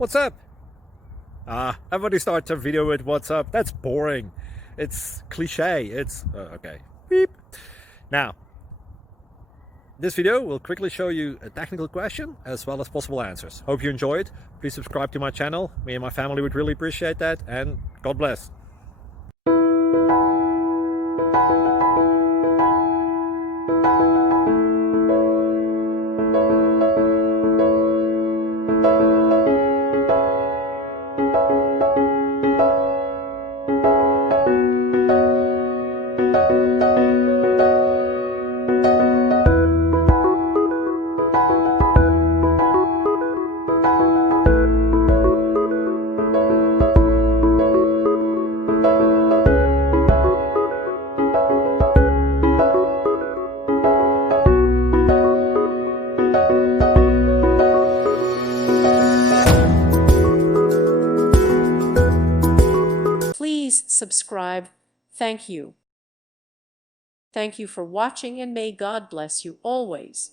What's up? Everybody starts a video with what's up. That's boring. It's cliche. It's okay. Beep. Now, this video will quickly show you a technical question as well as possible answers. Hope you enjoyed. Please subscribe to my channel. Me and my family would really appreciate that, and God bless. Please subscribe. Thank you. Thank you for watching, and may God bless you always.